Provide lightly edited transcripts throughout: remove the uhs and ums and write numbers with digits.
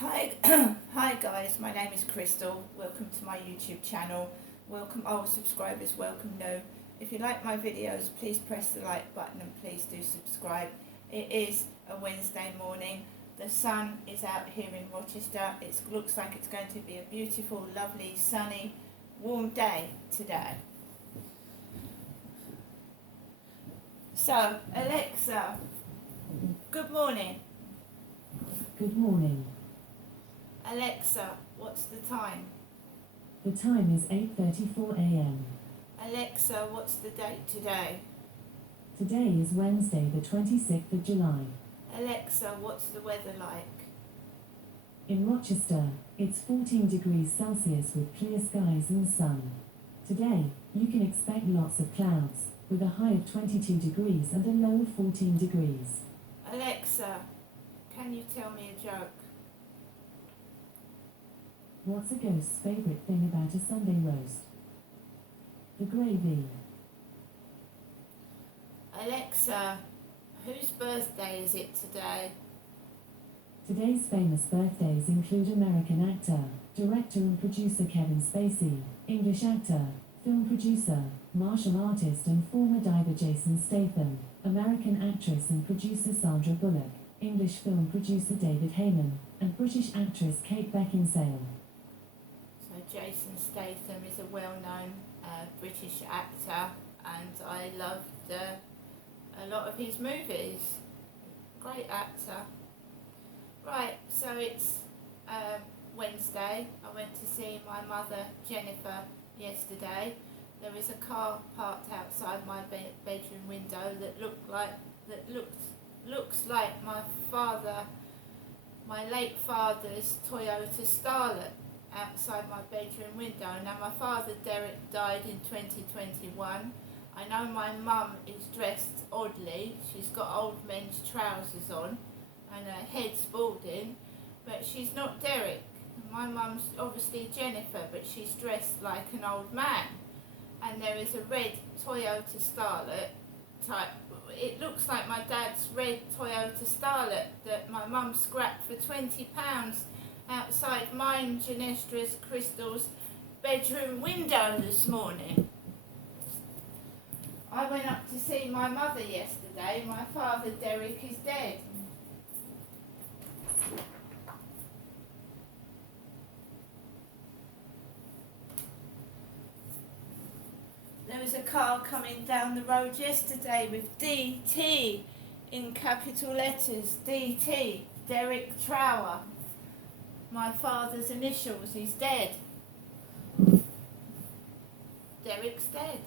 Hi, hi guys, my name is Crystal. Welcome to my YouTube channel. Welcome old subscribers, welcome new. If you like my videos, please press the like button and please do subscribe. It is a Wednesday morning. The sun is out here in Rochester. It looks like it's going to be a beautiful, lovely, sunny, warm day today. So, Alexa, good morning. Good morning. Alexa, what's the time? The time is 8:34 a.m. Alexa, what's the date today? Today is Wednesday, the 26th of July. Alexa, what's the weather like? In Rochester, it's 14 degrees Celsius with clear skies and sun. Today, you can expect lots of clouds, with a high of 22 degrees and a low of 14 degrees. Alexa, can you tell me a joke? What's a ghost's favorite thing about a Sunday roast? The gravy. Alexa, whose birthday is it today? Today's famous birthdays include American actor, director and producer Kevin Spacey, English actor, film producer, martial artist and former diver Jason Statham, American actress and producer Sandra Bullock, English film producer David Heyman, and British actress Kate Beckinsale. So Jason Statham is a well-known British actor, and I loved a lot of his movies. Great actor. Right, so it's Wednesday. I went to see my mother Jennifer yesterday. There is a car parked outside my bedroom window that looks like my late father's Toyota Starlet outside my bedroom window. Now my father Derek died in 2021. I know my mum is dressed oddly. She's got old men's trousers on and her head's balding, but she's not Derek. My mum's obviously Jennifer, but she's dressed like an old man. And there is a red Toyota Starlet type. It looks like my dad's red Toyota Starlet that my mum scrapped for £20 outside mine, Genestra's Crystal's bedroom window this morning. I went up to see my mother yesterday. My father Derek is dead. There was a car coming down the road yesterday with DT in capital letters. DT, Derek Trower. My father's initials. He's dead. Derek's dead.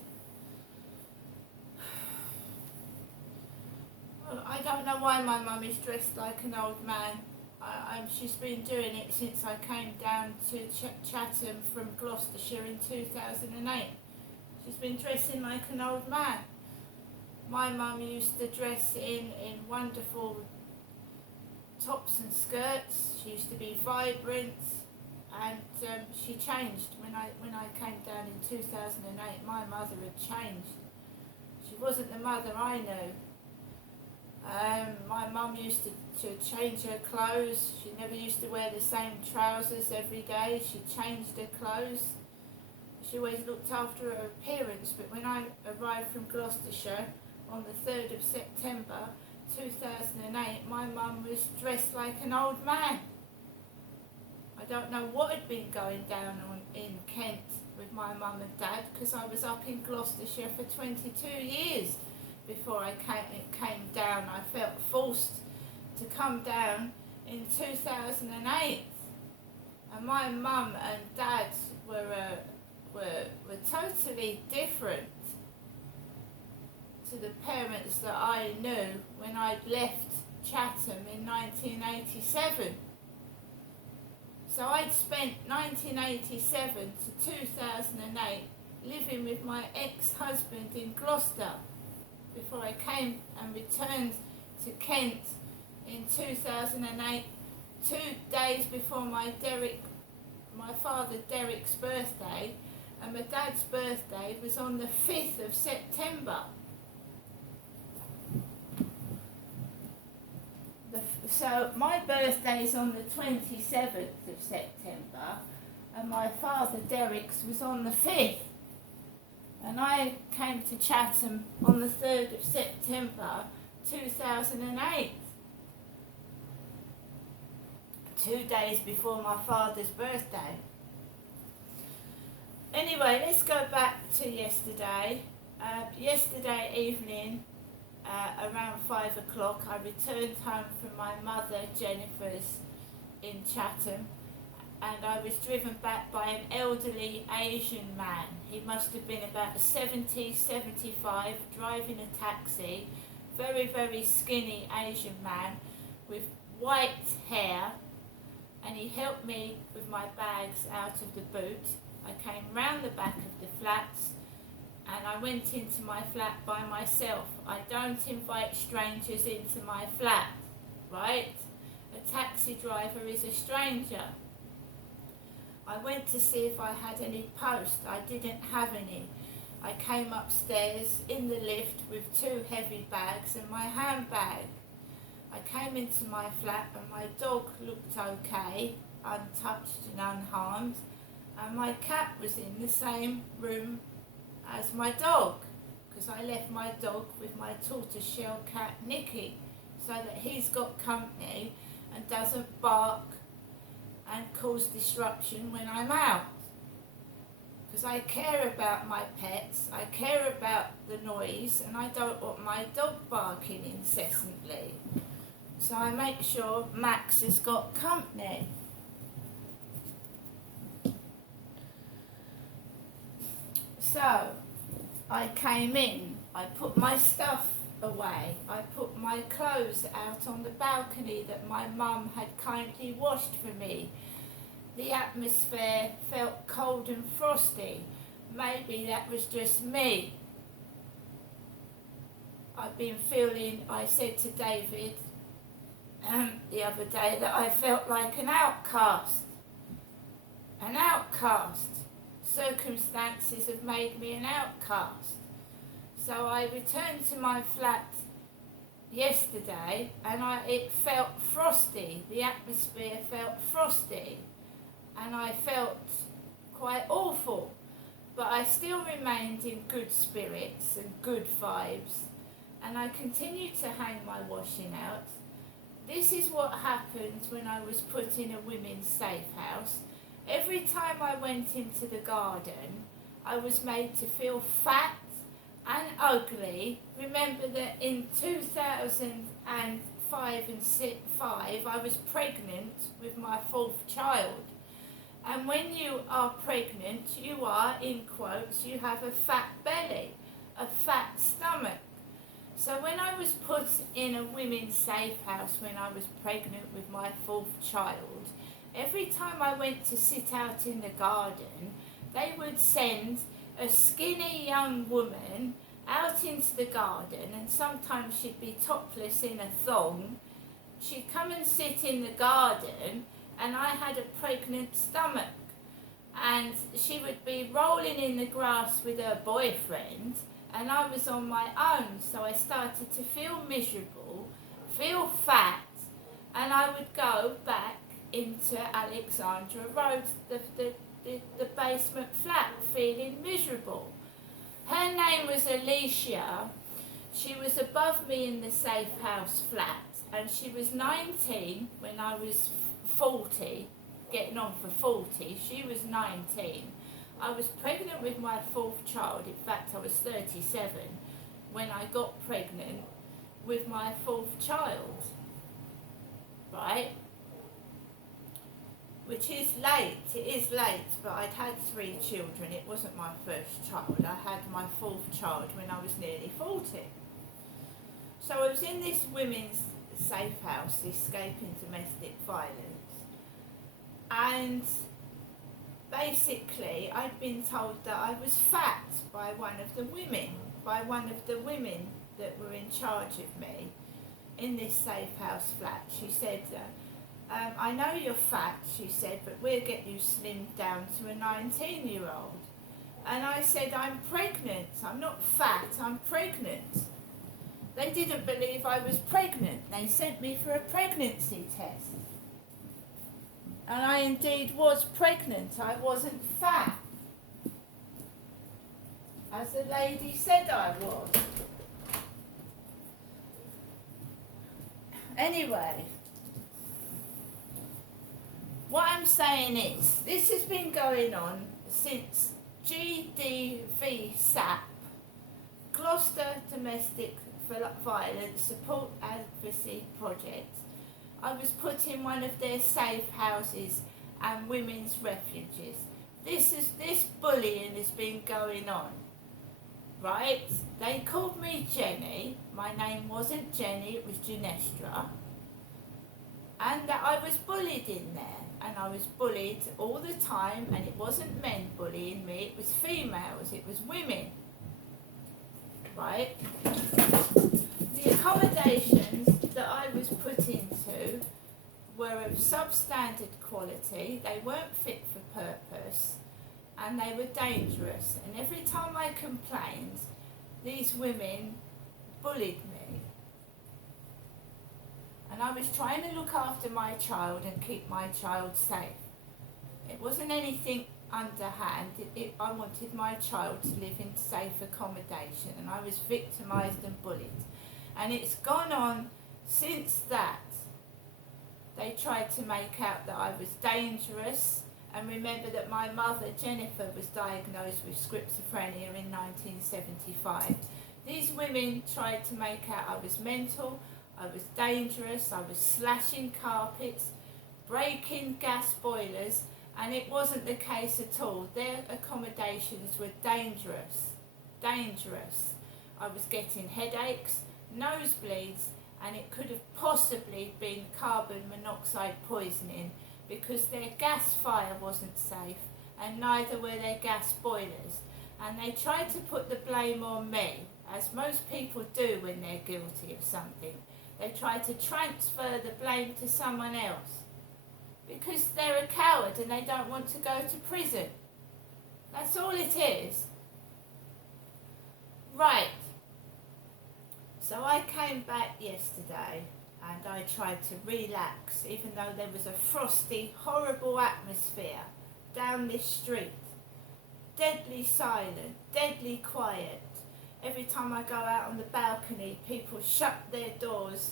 Well, I don't know why my mum is dressed like an old man. She's been doing it since I came down to Chatham from Gloucestershire in 2008. She's been dressing like an old man. My mum used to dress in wonderful tops and skirts. She used to be vibrant, and she changed when I came down in 2008. My mother had changed. She wasn't the mother I knew. My mum used to change her clothes. She never used to wear the same trousers every day. She changed her clothes. She always looked after her appearance, but when I arrived from Gloucestershire on the 3rd of September 2008, my mum was dressed like an old man. I don't know what had been going down in Kent with my mum and dad, because I was up in Gloucestershire for 22 years before I came down. I felt forced to come down in 2008, and my mum and dad were totally different to the parents that I knew when I'd left Chatham in 1987. So I'd spent 1987 to 2008 living with my ex-husband in Gloucester before I came and returned to Kent in 2008, 2 days before my father Derek's birthday, and my dad's birthday was on the 5th of September. So my birthday's on the 27th of September, and my father Derek's was on the 5th. And I came to Chatham on the 3rd of September 2008, 2 days before my father's birthday. Anyway, let's go back to yesterday. Yesterday evening, around 5 o'clock, I returned home from my mother Jennifer's in Chatham, and I was driven back by an elderly Asian man. He must have been about 70, 75, driving a taxi. Very, very skinny Asian man with white hair, and he helped me with my bags out of the boot. I came round the back of the flats and I went into my flat by myself. I don't invite strangers into my flat, right? A taxi driver is a stranger. I went to see if I had any post. I didn't have any. I came upstairs in the lift with 2 heavy bags and my handbag. I came into my flat and my dog looked okay, untouched and unharmed, and my cat was in the same room as my dog, because I left my dog with my tortoiseshell cat Nicky, so that he's got company and doesn't bark and cause disruption when I'm out. Because I care about my pets, I care about the noise, and I don't want my dog barking incessantly. So I make sure Max has got company. So I came in, I put my stuff away, I put my clothes out on the balcony that my mum had kindly washed for me. The atmosphere felt cold and frosty. Maybe that was just me. I've been feeling, I said to David the other day, that I felt like an outcast. An outcast. Circumstances have made me an outcast. So I returned to my flat yesterday and it felt frosty. The atmosphere felt frosty and I felt quite awful. But I still remained in good spirits and good vibes, and I continued to hang my washing out. This is what happened when I was put in a women's safe house. Every time I went into the garden, I was made to feel fat and ugly. Remember that in 2005 and 6, I was pregnant with my 4th child. And when you are pregnant, you are, in quotes, you have a fat belly, a fat stomach. So when I was put in a women's safe house when I was pregnant with my 4th child, every time I went to sit out in the garden, they would send a skinny young woman out into the garden, and sometimes she'd be topless in a thong. She'd come and sit in the garden, and I had a pregnant stomach. And she would be rolling in the grass with her boyfriend, and I was on my own, so I started to feel miserable, feel fat, and I would go back into Alexandra Road, the basement flat, feeling miserable. Her name was Alicia. She was above me in the safe house flat, and she was 19 when I was 40, getting on for 40. She was 19. I was pregnant with my 4th child. In fact, I was 37 when I got pregnant with my 4th child, right? Which is late, it is late, but I'd had 3 children. It wasn't my 1st child. I had my 4th child when I was nearly 40. So I was in this women's safe house, escaping domestic violence. And basically, I'd been told that I was fat by one of the women that were in charge of me in this safe house flat. She said, I know you're fat, she said, but we'll get you slimmed down to a 19-year-old. And I said, I'm pregnant. I'm not fat, I'm pregnant. They didn't believe I was pregnant. They sent me for a pregnancy test. And I indeed was pregnant. I wasn't fat, as the lady said I was. Anyway, what I'm saying is, this has been going on since GDV SAP, Gloucester Domestic Violence Support Advocacy Project. I was put in one of their safe houses and women's refuges. This bullying has been going on, right? They called me Jenny. My name wasn't Jenny, it was Ginestra. And that I was bullied in there. And I was bullied all the time, and it wasn't men bullying me, it was females, it was women. Right? The accommodations that I was put into were of substandard quality, they weren't fit for purpose, and they were dangerous. And every time I complained, these women bullied me. And I was trying to look after my child and keep my child safe. It wasn't anything underhand. I wanted my child to live in safe accommodation, and I was victimised and bullied. And it's gone on since that. They tried to make out that I was dangerous, and remember that my mother, Jennifer, was diagnosed with schizophrenia in 1975. These women tried to make out I was mental, I was dangerous, I was slashing carpets, breaking gas boilers, and it wasn't the case at all. Their accommodations were dangerous, dangerous. I was getting headaches, nosebleeds, and it could have possibly been carbon monoxide poisoning because their gas fire wasn't safe and neither were their gas boilers. And they tried to put the blame on me, as most people do when they're guilty of something. They try to transfer the blame to someone else because they're a coward and they don't want to go to prison. That's all it is. Right. So I came back yesterday and I tried to relax, even though there was a frosty, horrible atmosphere down this street. Deadly silent, deadly quiet. Every time I go out on the balcony, people shut their doors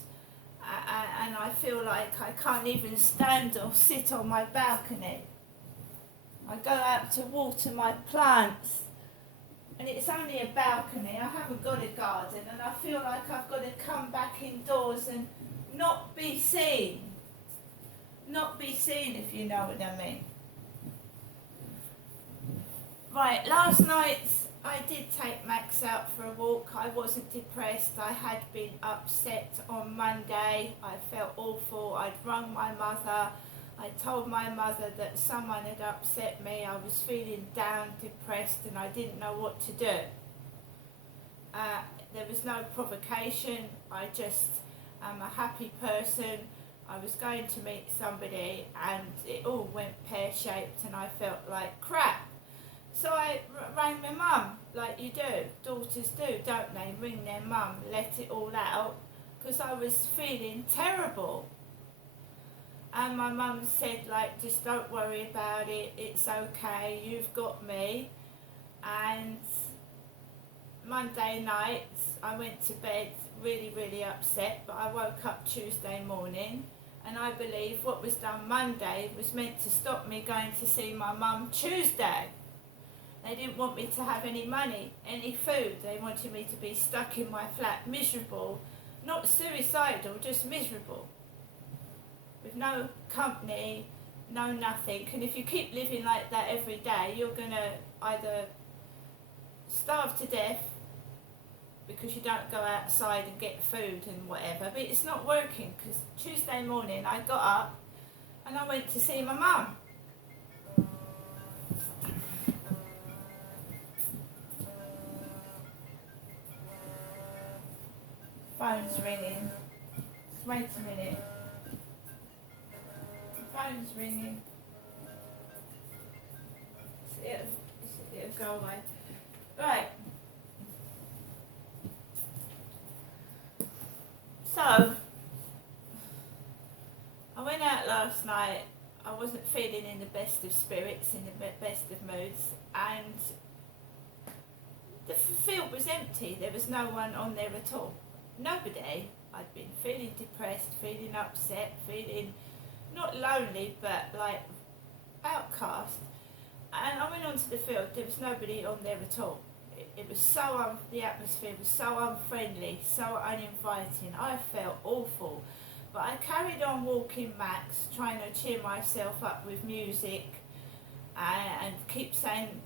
and I feel like I can't even stand or sit on my balcony. I go out to water my plants and it's only a balcony, I haven't got a garden, and I feel like I've got to come back indoors and not be seen. Not be seen, if you know what I mean. Right, last night I did take Max out for a walk. I wasn't depressed. I had been upset on Monday. I felt awful. I'd rung my mother. I told my mother that someone had upset me. I was feeling down, depressed, and I didn't know what to do. There was no provocation. I just am a happy person. I was going to meet somebody and it all went pear-shaped and I felt like crap. So I rang my mum, like you do. Daughters do, don't they? Ring their mum, let it all out, because I was feeling terrible. And my mum said, like, just don't worry about it, it's okay, you've got me. And Monday night, I went to bed really, really upset, but I woke up Tuesday morning, and I believe what was done Monday was meant to stop me going to see my mum Tuesday. They didn't want me to have any money, any food. They wanted me to be stuck in my flat, miserable, not suicidal, just miserable. With no company, no nothing. And if you keep living like that every day, you're going to either starve to death because you don't go outside and get food and whatever. But it's not working, because Tuesday morning I got up and I went to see my mum. Phone's ringing. Wait a minute. The phone's ringing. It'll go away. Right. So, I went out last night. I wasn't feeling in the best of spirits, in the best of moods, and the field was empty. There was no one on there at all. Nobody. I'd been feeling depressed, feeling upset, feeling not lonely, but like outcast. And I went onto the field. There was nobody on there at all. It was so the atmosphere was so unfriendly, so uninviting. I felt awful, but I carried on walking Max, trying to cheer myself up with music, and keep saying,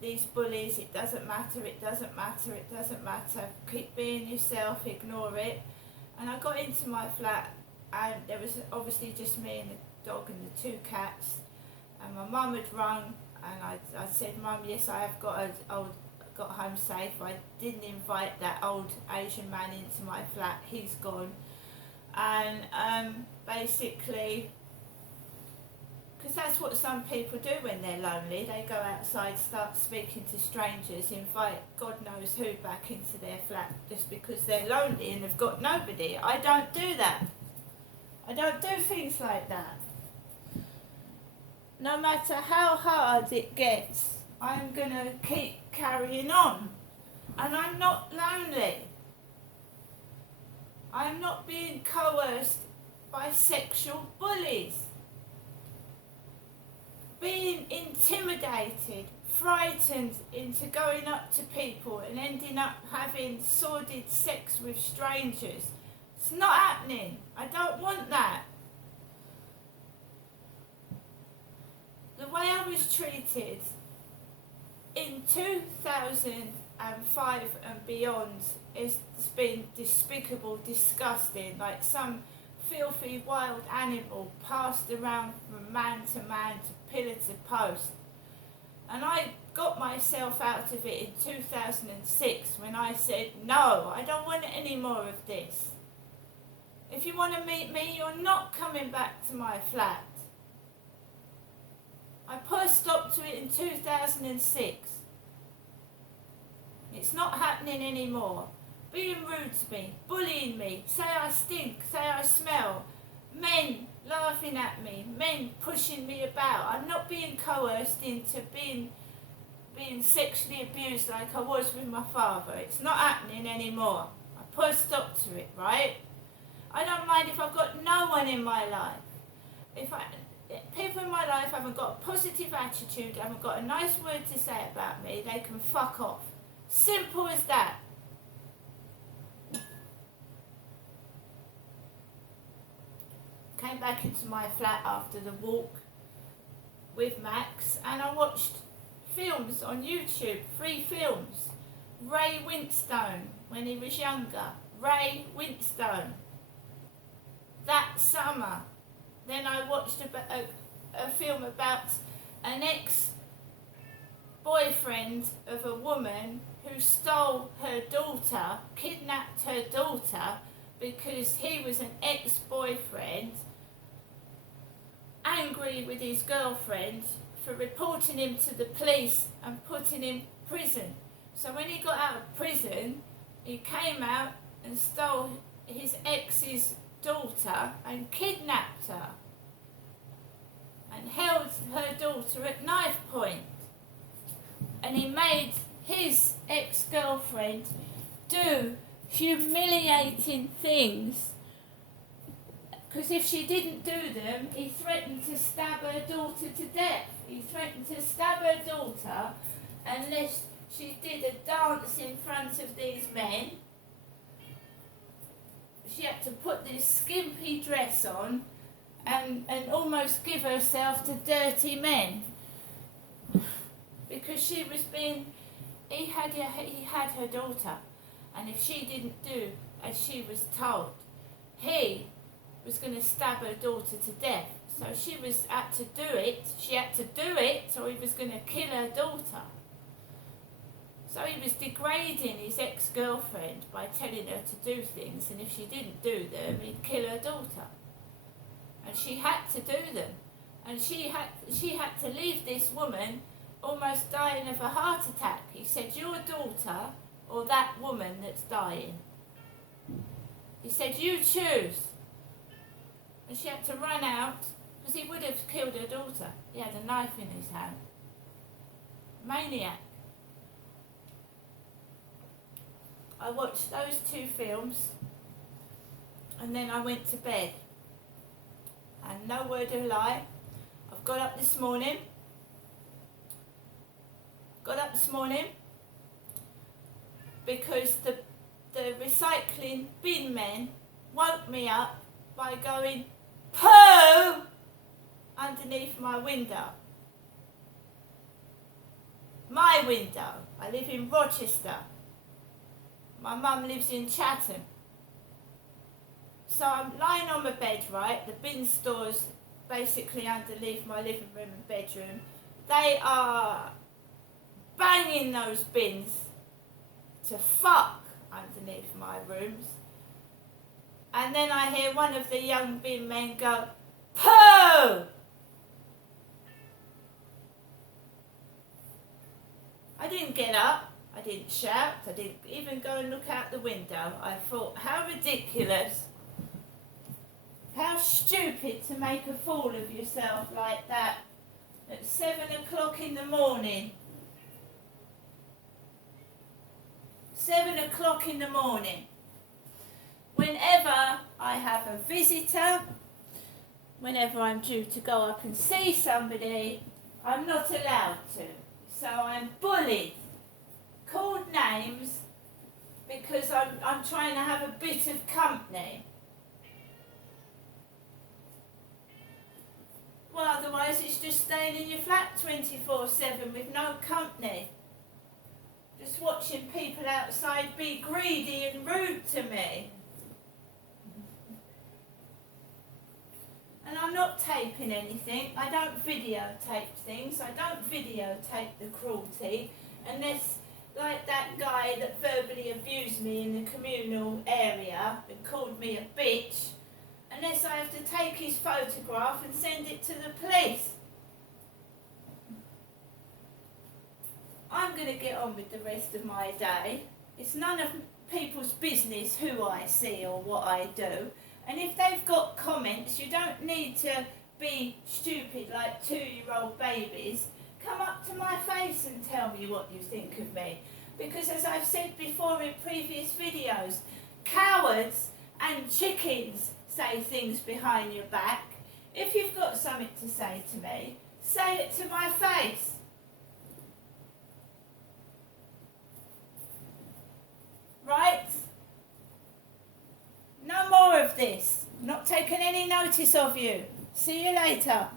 these bullies, it doesn't matter, it doesn't matter, it doesn't matter. Keep being yourself, ignore it. And I got into my flat, and there was obviously just me and the dog and the two cats. And my mum had rung, and I said, Mum, yes, I have got home safe. I didn't invite that old Asian man into my flat. He's gone. And basically, because that's what some people do when they're lonely. They go outside, start speaking to strangers, invite God knows who back into their flat just because they're lonely and have got nobody. I don't do that. I don't do things like that. No matter how hard it gets, I'm going to keep carrying on. And I'm not lonely. I'm not being coerced by sexual bullies. Being intimidated, frightened into going up to people and ending up having sordid sex with strangers. It's not happening. I don't want that. The way I was treated in 2005 and beyond has been despicable, disgusting, like some filthy wild animal passed around from man to pillar to post. And I got myself out of it in 2006 when I said, no, I don't want any more of this. If you want to meet me, you're not coming back to my flat. I put a stop to it in 2006. It's not happening anymore. Being rude to me, bullying me, say I stink, say I smell, men laughing at me, men pushing me about. I'm not being coerced into being sexually abused like I was with my father. It's not happening anymore. I put a stop to it, right? I don't mind if I've got no one in my life. If people in my life haven't got a positive attitude, haven't got a nice word to say about me, they can fuck off. Simple as that. Came back into my flat after the walk with Max, and I watched films on YouTube, 3 films. Ray Winstone, when he was younger. Ray Winstone. That summer. Then I watched a film about an ex-boyfriend of a woman who stole her daughter, kidnapped her daughter, because he was an ex-boyfriend, angry with his girlfriend for reporting him to the police and putting him in prison. So when he got out of prison, he came out and stole his ex's daughter and kidnapped her and held her daughter at knife point. And he made his ex-girlfriend do humiliating things, because if she didn't do them, he threatened to stab her daughter to death. He threatened to stab her daughter unless she did a dance in front of these men. She had to put this skimpy dress on and almost give herself to dirty men, because she was being, he had her daughter, and if she didn't do as she was told, he was going to stab her daughter to death. So she had to do it, or he was going to kill her daughter. So he was degrading his ex-girlfriend by telling her to do things, and if she didn't do them, he'd kill her daughter. And she had to do them. And she had to leave this woman almost dying of a heart attack. He said, your daughter or that woman that's dying. He said, you choose. And she had to run out because he would have killed her daughter. He had a knife in his hand. Maniac. I watched those 2 films and then I went to bed. And no word of lie, I've got up this morning. Because the recycling bin men woke me up by going poo underneath my window. My window. I live in Rochester. My mum lives in Chatham. So I'm lying on my bed, right? The bin store's basically underneath my living room and bedroom. They are banging those bins to fuck underneath my rooms. And then I hear one of the young bin men go, poo! I didn't get up, I didn't shout, I didn't even go and look out the window. I thought, how ridiculous, how stupid to make a fool of yourself like that at 7 o'clock in the morning. 7 o'clock in the morning. Whenever I have a visitor, whenever I'm due to go up and see somebody, I'm not allowed to. So I'm bullied, called names, because I'm trying to have a bit of company. Well, otherwise it's just staying in your flat 24/7 with no company. Just watching people outside be greedy and rude to me. And I'm not taping anything. I don't videotape things. I don't videotape the cruelty unless, like that guy that verbally abused me in the communal area and called me a bitch, unless I have to take his photograph and send it to the police. I'm going to get on with the rest of my day. It's none of people's business who I see or what I do. And if they've got comments, you don't need to be stupid like 2-year-old babies. Come up to my face and tell me what you think of me. Because as I've said before in previous videos, cowards and chickens say things behind your back. If you've got something to say to me, say it to my face. Right? No more of this. Not taking any notice of you. See you later.